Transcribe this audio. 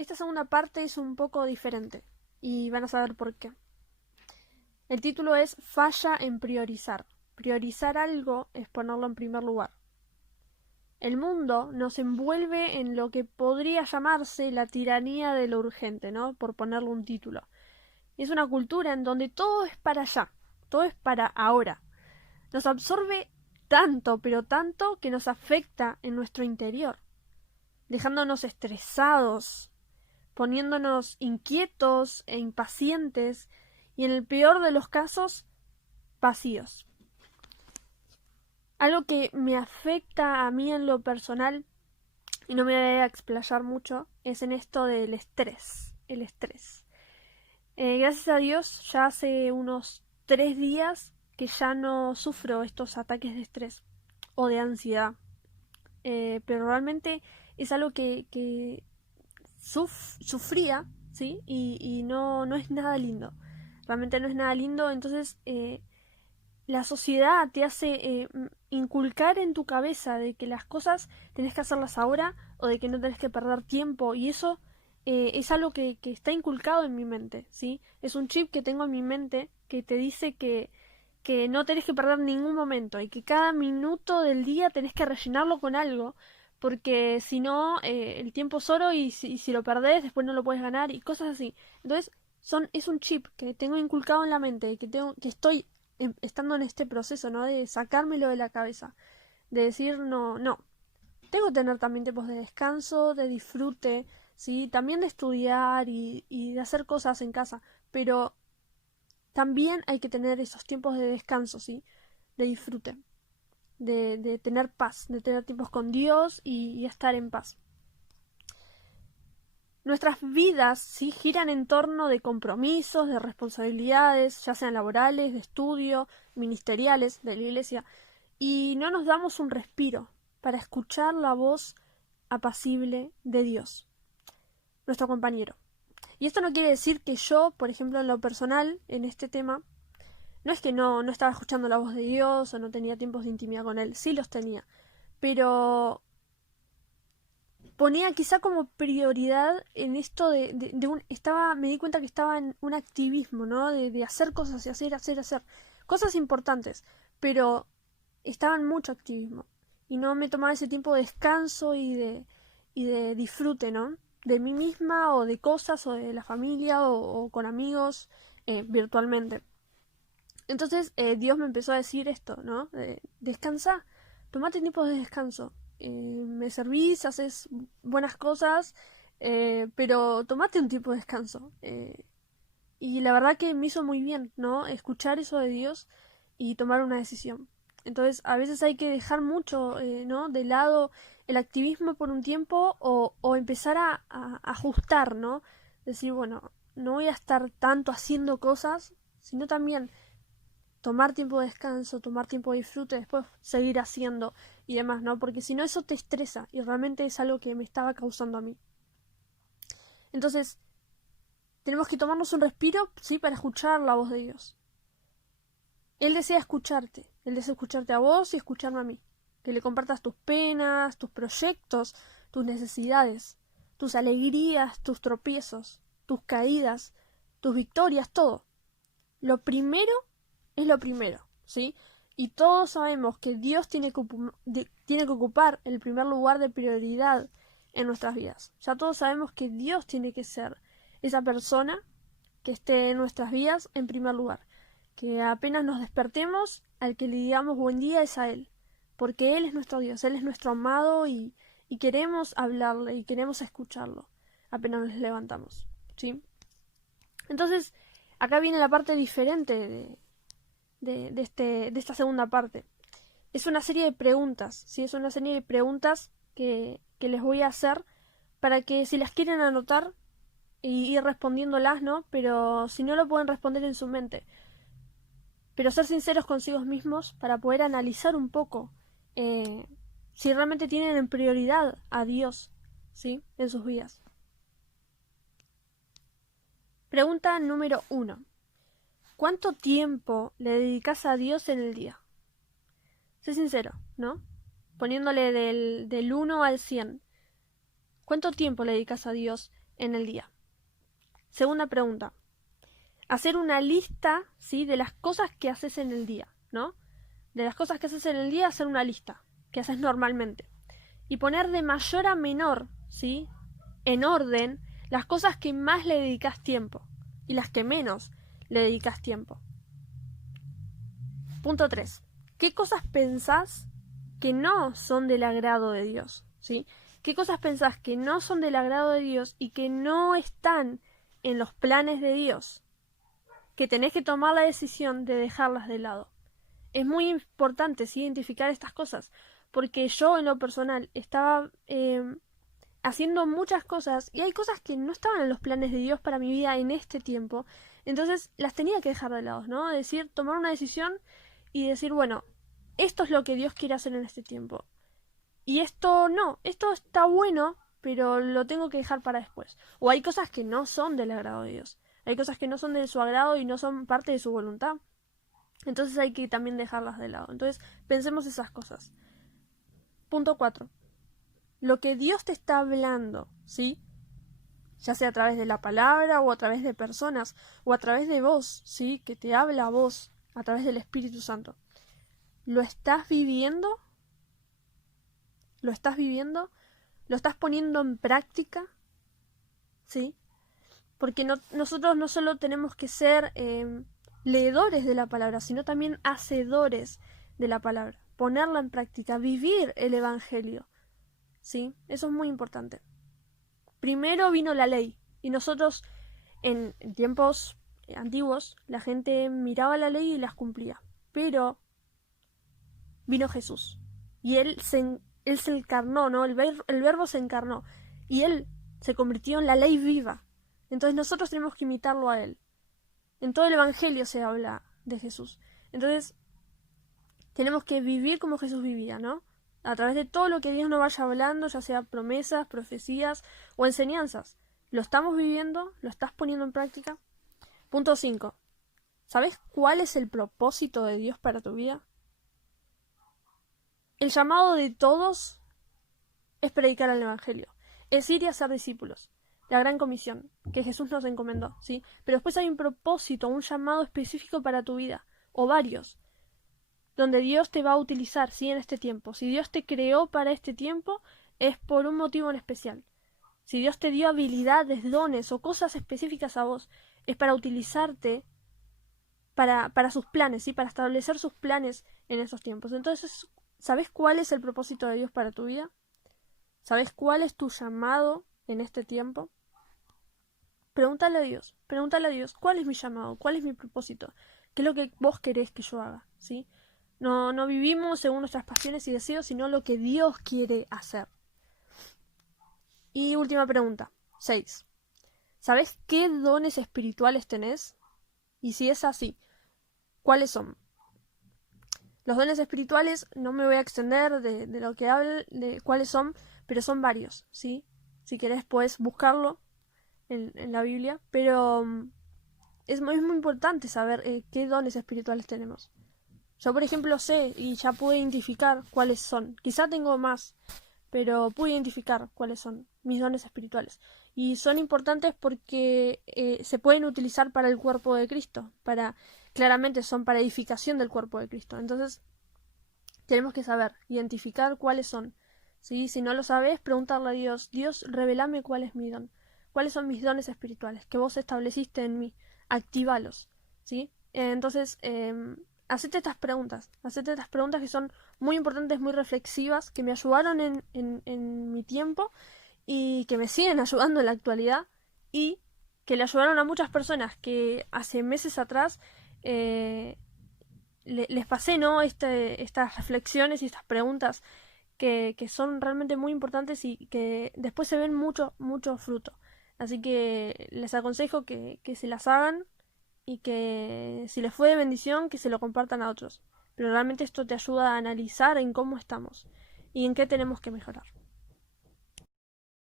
esta segunda parte es un poco diferente y van a saber por qué. El título es Falla en priorizar. Priorizar algo es ponerlo en primer lugar. El mundo nos envuelve en lo que podría llamarse la tiranía de lo urgente, ¿no? Por ponerle un título. Es una cultura en donde todo es para allá, todo es para ahora. Nos absorbe tanto, pero tanto, que nos afecta en nuestro interior, dejándonos estresados, poniéndonos inquietos e impacientes y, en el peor de los casos, vacíos. Algo que me afecta a mí en lo personal, y no me voy a explayar mucho, es en esto del estrés. El estrés. Gracias a Dios, ya hace unos 3 días que ya no sufro estos ataques de estrés o de ansiedad. Pero realmente es algo que sufría, ¿sí? Y no es nada lindo. Realmente no es nada lindo. Entonces, la sociedad te hace inculcar en tu cabeza de que las cosas tenés que hacerlas ahora o de que no tenés que perder tiempo. Y eso es algo que está inculcado en mi mente, ¿sí? Es un chip que tengo en mi mente que te dice que no tenés que perder ningún momento y que cada minuto del día tenés que rellenarlo con algo, porque si no, el tiempo es oro y si lo perdés, después no lo puedes ganar y cosas así. Entonces, es un chip que tengo inculcado en la mente, que estoy estando en este proceso, ¿no? De sacármelo de la cabeza, de decir, no, no, tengo que tener también tiempos de descanso, de disfrute, ¿sí? También de estudiar y de hacer cosas en casa, pero también hay que tener esos tiempos de descanso, ¿sí? De disfrute, de tener paz, de tener tiempos con Dios y estar en paz. Nuestras vidas sí giran en torno de compromisos, de responsabilidades, ya sean laborales, de estudio, ministeriales, de la iglesia, y no nos damos un respiro para escuchar la voz apacible de Dios, nuestro compañero. Y esto no quiere decir que yo, por ejemplo, en lo personal, en este tema, no es que no estaba escuchando la voz de Dios o no tenía tiempos de intimidad con Él, sí los tenía, pero ponía quizá como prioridad en esto me di cuenta que estaba en un activismo, ¿no? De hacer cosas y hacer. Cosas importantes, pero estaba en mucho activismo. Y no me tomaba ese tiempo de descanso y de disfrute, ¿no? De mí misma o de cosas o de la familia o con amigos virtualmente. Entonces Dios me empezó a decir esto, ¿no? Descansa, tomate tiempos de descanso. Me servís, haces buenas cosas, pero tomate un tiempo de descanso. Y la verdad que me hizo muy bien, ¿no? Escuchar eso de Dios y tomar una decisión. Entonces, a veces hay que dejar mucho, ¿no? De lado el activismo por un tiempo o empezar a ajustar, ¿no? Decir, bueno, no voy a estar tanto haciendo cosas, sino también tomar tiempo de descanso, tomar tiempo de disfrute, después seguir haciendo y demás, ¿no? Porque si no, eso te estresa y realmente es algo que me estaba causando a mí. Entonces, tenemos que tomarnos un respiro, sí, para escuchar la voz de Dios. Él desea escucharte, Él desea escucharte a vos y escucharme a mí. Que le compartas tus penas, tus proyectos, tus necesidades, tus alegrías, tus tropiezos, tus caídas, tus victorias, todo. Lo primero es lo primero, ¿sí? Y todos sabemos que Dios tiene que ocupar el primer lugar de prioridad en nuestras vidas. Ya todos sabemos que Dios tiene que ser esa persona que esté en nuestras vidas en primer lugar. Que apenas nos despertemos, al que le digamos buen día es a Él. Porque Él es nuestro Dios, Él es nuestro amado y queremos hablarle y queremos escucharlo apenas nos levantamos, ¿sí? Entonces, acá viene la parte diferente de esta segunda parte. Es una serie de preguntas, ¿sí? Es una serie de preguntas que les voy a hacer para que si las quieren anotar y ir respondiéndolas, ¿no? Pero si no lo pueden responder en su mente. Pero ser sinceros consigo mismos para poder analizar un poco si realmente tienen en prioridad a Dios, ¿sí? En sus vidas. Pregunta número 1. ¿Cuánto tiempo le dedicas a Dios en el día? Sé sincero, ¿no? Poniéndole del 1 al 100. ¿Cuánto tiempo le dedicas a Dios en el día. Segunda pregunta. Hacer una lista, ¿sí? De las cosas que haces en el día, ¿no? De las cosas que haces en el día, hacer una lista que haces normalmente. Y poner de mayor a menor, ¿sí? En orden, las cosas que más le dedicas tiempo y las que menos le dedicas tiempo. Punto 3. ¿Qué cosas pensás que no son del agrado de Dios? ¿Sí? ¿Qué cosas pensás que no son del agrado de Dios y que no están en los planes de Dios? Que tenés que tomar la decisión de dejarlas de lado. Es muy importante, ¿sí? Identificar estas cosas, porque yo en lo personal estaba haciendo muchas cosas y hay cosas que no estaban en los planes de Dios para mi vida en este tiempo, entonces las tenía que dejar de lado, ¿no? Decir, tomar una decisión y decir, bueno, esto es lo que Dios quiere hacer en este tiempo. Y esto no, esto está bueno, pero lo tengo que dejar para después. O hay cosas que no son del agrado de Dios. Hay cosas que no son de su agrado y no son parte de su voluntad. Entonces hay que también dejarlas de lado. Entonces pensemos esas cosas. Punto 4. Lo que Dios te está hablando, ¿sí? Ya sea a través de la palabra o a través de personas o a través de vos, ¿sí? Que te habla a vos a través del Espíritu Santo. ¿Lo estás viviendo? ¿Lo estás viviendo? ¿Lo estás poniendo en práctica? ¿Sí? Porque nosotros no solo tenemos que ser leedores de la palabra, sino también hacedores de la palabra. Ponerla en práctica, vivir el Evangelio. ¿Sí? Eso es muy importante. Primero vino la ley y nosotros en tiempos antiguos la gente miraba la ley y las cumplía. Pero vino Jesús y Él se encarnó, ¿no? El verbo se encarnó y Él se convirtió en la ley viva. Entonces nosotros tenemos que imitarlo a Él. En todo el Evangelio se habla de Jesús. Entonces tenemos que vivir como Jesús vivía, ¿no? A través de todo lo que Dios nos vaya hablando, ya sea promesas, profecías o enseñanzas. ¿Lo estamos viviendo? ¿Lo estás poniendo en práctica? Punto 5. ¿Sabes cuál es el propósito de Dios para tu vida? El llamado de todos es predicar el Evangelio, es ir y hacer discípulos. La gran comisión que Jesús nos encomendó, ¿sí? Pero después hay un propósito, un llamado específico para tu vida, o varios, donde Dios te va a utilizar, ¿sí? En este tiempo. Si Dios te creó para este tiempo, es por un motivo en especial. Si Dios te dio habilidades, dones o cosas específicas a vos, es para utilizarte para sus planes, ¿sí? Para establecer sus planes en esos tiempos. Entonces, ¿sabes cuál es el propósito de Dios para tu vida? ¿Sabes cuál es tu llamado en este tiempo? Pregúntale a Dios, ¿cuál es mi llamado? ¿Cuál es mi propósito? ¿Qué es lo que vos querés que yo haga? ¿Sí? No vivimos según nuestras pasiones y deseos, sino lo que Dios quiere hacer. Y última pregunta, 6. ¿Sabes qué dones espirituales tenés? Y si es así, ¿cuáles son? Los dones espirituales, no me voy a extender de lo que hablo, de cuáles son, pero son varios, ¿sí? Si querés puedes buscarlo en la Biblia, pero es muy importante saber qué dones espirituales tenemos. Yo, por ejemplo, sé y ya pude identificar cuáles son. Quizá tengo más, pero pude identificar cuáles son mis dones espirituales. Y son importantes porque se pueden utilizar para el cuerpo de Cristo. Claramente son para edificación del cuerpo de Cristo. Entonces, tenemos que saber, identificar cuáles son. ¿Sí? Si no lo sabes, preguntarle a Dios, Dios, revelame cuál es mi don. ¿Cuáles son mis dones espirituales que vos estableciste en mí? Actívalos. ¿Sí? Entonces, hacete estas preguntas que son muy importantes, muy reflexivas, que me ayudaron en mi tiempo y que me siguen ayudando en la actualidad y que le ayudaron a muchas personas que hace meses atrás les pasé, ¿no? Estas reflexiones y estas preguntas que son realmente muy importantes y que después se ven mucho fruto. Así que les aconsejo que se las hagan y que si les fue de bendición, que se lo compartan a otros. Pero realmente esto te ayuda a analizar en cómo estamos y en qué tenemos que mejorar.